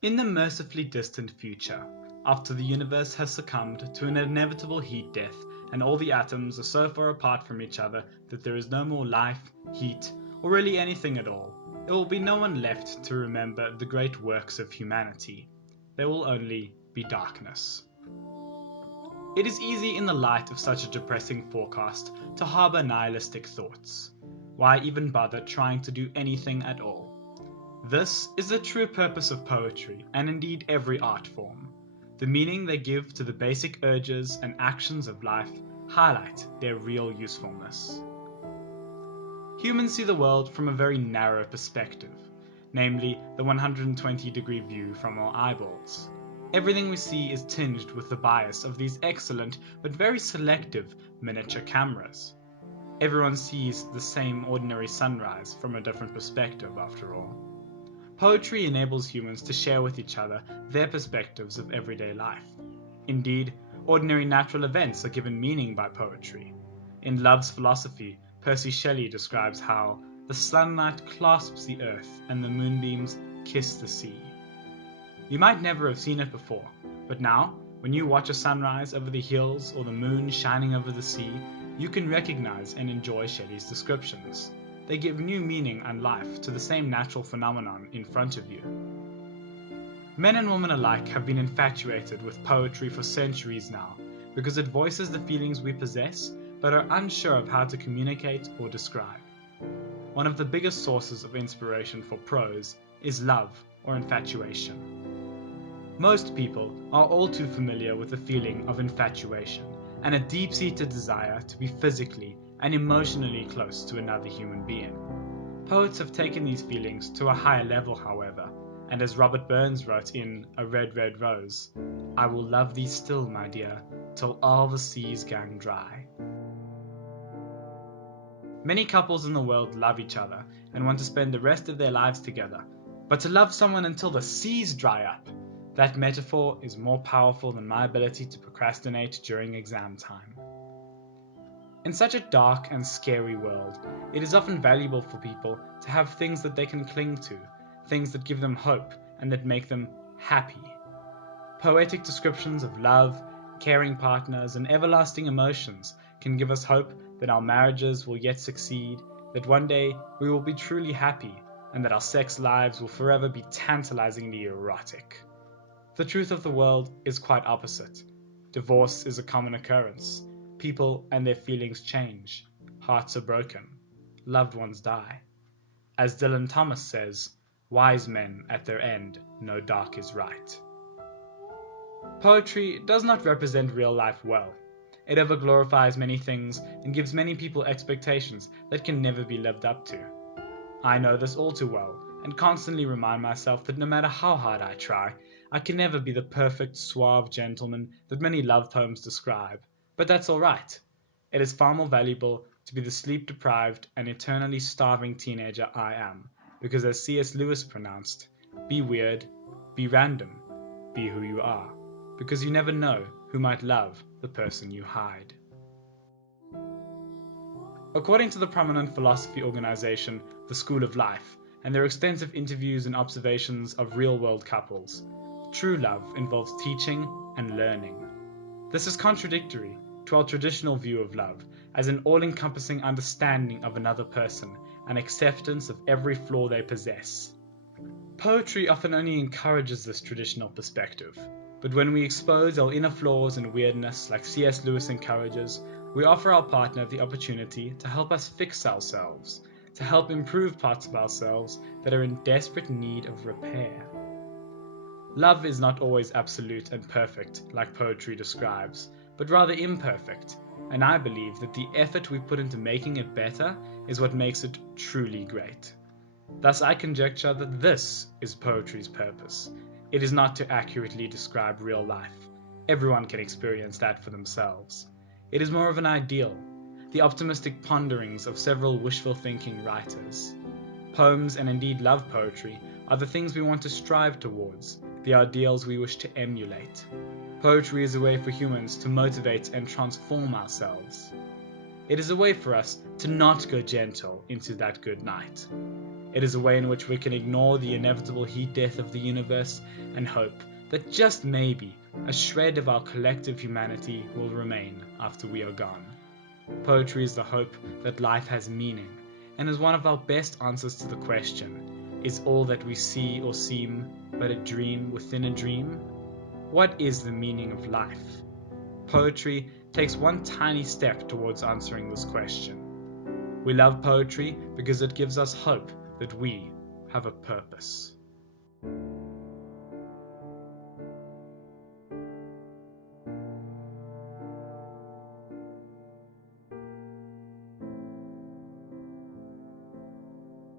In the mercifully distant future, after the universe has succumbed to an inevitable heat death and all the atoms are so far apart from each other that there is no more life, heat, or really anything at all, there will be no one left to remember the great works of humanity. There will only be darkness. It is easy in the light of such a depressing forecast to harbour nihilistic thoughts. Why even bother trying to do anything at all? This is the true purpose of poetry, and indeed every art form. The meaning they give to the basic urges and actions of life highlight their real usefulness. Humans see the world from a very narrow perspective, namely the 120-degree view from our eyeballs. Everything we see is tinged with the bias of these excellent but very selective miniature cameras. Everyone sees the same ordinary sunrise from a different perspective, after all. Poetry enables humans to share with each other their perspectives of everyday life. Indeed, ordinary natural events are given meaning by poetry. In Love's Philosophy, Percy Shelley describes how the sunlight clasps the earth and the moonbeams kiss the sea. You might never have seen it before, but now, when you watch a sunrise over the hills or the moon shining over the sea, you can recognize and enjoy Shelley's descriptions. They give new meaning and life to the same natural phenomenon in front of you. Men and women alike have been infatuated with poetry for centuries now, because it voices the feelings we possess, but are unsure of how to communicate or describe. One of the biggest sources of inspiration for prose is love or infatuation. Most people are all too familiar with the feeling of infatuation and a deep-seated desire to be physically and emotionally close to another human being. Poets have taken these feelings to a higher level, however, and as Robert Burns wrote in A Red, Red Rose, "I will love thee still, my dear, till all the seas gang dry." Many couples in the world love each other and want to spend the rest of their lives together, but to love someone until the seas dry up, that metaphor is more powerful than my ability to procrastinate during exam time. In such a dark and scary world, it is often valuable for people to have things that they can cling to, things that give them hope and that make them happy. Poetic descriptions of love, caring partners, and everlasting emotions can give us hope that our marriages will yet succeed, that one day we will be truly happy, and that our sex lives will forever be tantalizingly erotic. The truth of the world is quite opposite. Divorce is a common occurrence. People and their feelings change. Hearts are broken. Loved ones die. As Dylan Thomas says, wise men at their end know dark is right. Poetry does not represent real life well. It overglorifies many things and gives many people expectations that can never be lived up to. I know this all too well, and constantly remind myself that no matter how hard I try, I can never be the perfect, suave gentleman that many love poems describe. But that's alright. It is far more valuable to be the sleep-deprived and eternally starving teenager I am, because as C.S. Lewis pronounced, be weird, be random, be who you are, because you never know who might love the person you hide. According to the prominent philosophy organization, The School of Life, and their extensive interviews and observations of real-world couples, true love involves teaching and learning. This is contradictory to our traditional view of love as an all-encompassing understanding of another person and acceptance of every flaw they possess. Poetry often only encourages this traditional perspective, but when we expose our inner flaws and weirdness like C.S. Lewis encourages, we offer our partner the opportunity to help us fix ourselves, to help improve parts of ourselves that are in desperate need of repair. Love is not always absolute and perfect like poetry describes, but rather imperfect, and I believe that the effort we put into making it better is what makes it truly great. Thus I conjecture that this is poetry's purpose. It is not to accurately describe real life. Everyone can experience that for themselves. It is more of an ideal, the optimistic ponderings of several wishful thinking writers. Poems and indeed love poetry are the things we want to strive towards, the ideals we wish to emulate. Poetry is a way for humans to motivate and transform ourselves. It is a way for us to not go gentle into that good night. It is a way in which we can ignore the inevitable heat death of the universe and hope that just maybe a shred of our collective humanity will remain after we are gone. Poetry is the hope that life has meaning, and is one of our best answers to the question, is all that we see or seem but a dream within a dream? What is the meaning of life? Poetry takes one tiny step towards answering this question. We love poetry because it gives us hope that we have a purpose.